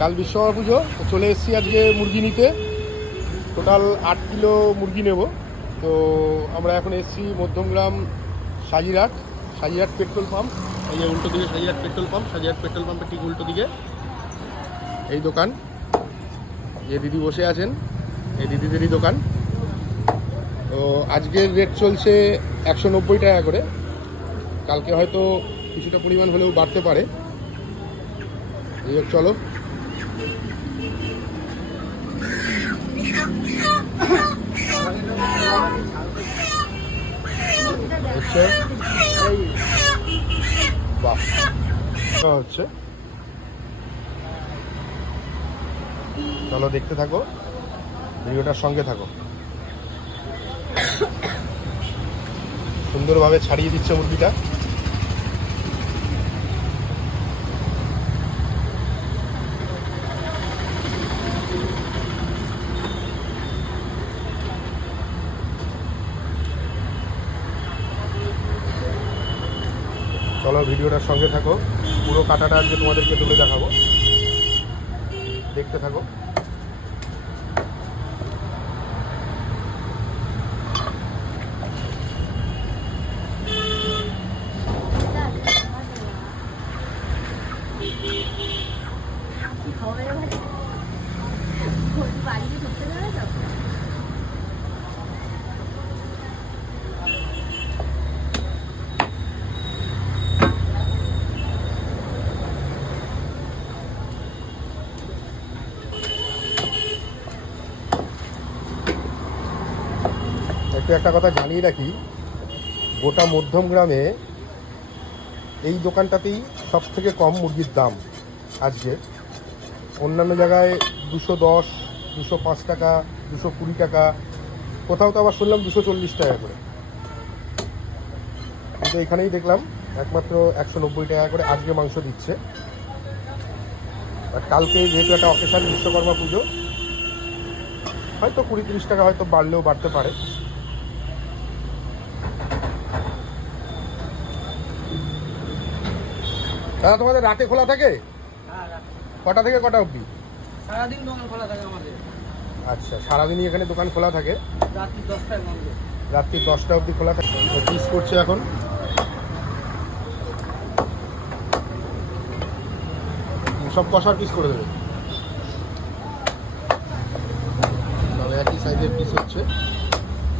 কাল বিশ্বকর্মা পুজো, চলে এসেছি আজকে মুরগি নিতে। টোটাল 8 কিলো মুরগি নেব। তো আমরা এখন এসেছি মধ্যমগ্রাম সাজিরহাট পেট্রোল পাম্প। এই যে উল্টো দিকে Sajirhat petrol pump, Sajirhat petrol পাম্পের ঠিক উল্টো দিকে এই দোকান, যে দিদি বসে আছেন এই দিদিদেরই দোকান। তো আজকের রেট চলছে 190 টাকা করে। কালকে হয়তো কিছুটা পরিমাণ হলেও বাড়তে পারে। চলো হচ্ছে বাহ হচ্ছে, চলো দেখতে থাকো, ভিডিওটার সঙ্গে থাকো। সুন্দরভাবে ছাড়িয়ে দিচ্ছে মুরগিটা। চলো ভিডিওটার সঙ্গে থাকো, পুরো কাটাটা আজকে তোমাদেরকে তুলে দেখাবো, দেখতে থাকো। একটু একটা কথা জানিয়ে রাখি, গোটা মধ্যমগ্রামে এই দোকানটাতেই সব থেকে কম মুরগির দাম আজকে। অন্যান্য জায়গায় 210, 205 টাকা, 220 টাকা, কোথাও তো আবার শুনলাম 240 টাকা করে, কিন্তু এখানেই দেখলাম একমাত্র 190 টাকা করে আজকে মাংস দিচ্ছে। আর কালকে যেহেতু একটা অকেশন বিশ্বকর্মা পুজো, হয়তো 20-30 টাকা হয়তো বাড়লেও বাড়তে পারে। দাদা তোমাদের রাতে খোলা থাকে? কটা থেকে কটা অবধি? সারাদিন দোকান খোলা থাকে আমাদের। আচ্ছা, সারাদিনই এখানে দোকান খোলা থাকে? রাত্রি 10টায় বন্ধ। রাত্রি 10টা অবধি খোলা থাকে। পিস করছে এখন, সব কষার পিস করে দেবে, তবে একই সাইজের পিস হচ্ছে,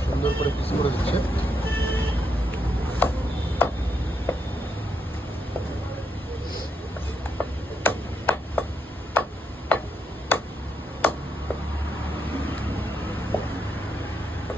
সুন্দর করে পিস করে দিচ্ছে।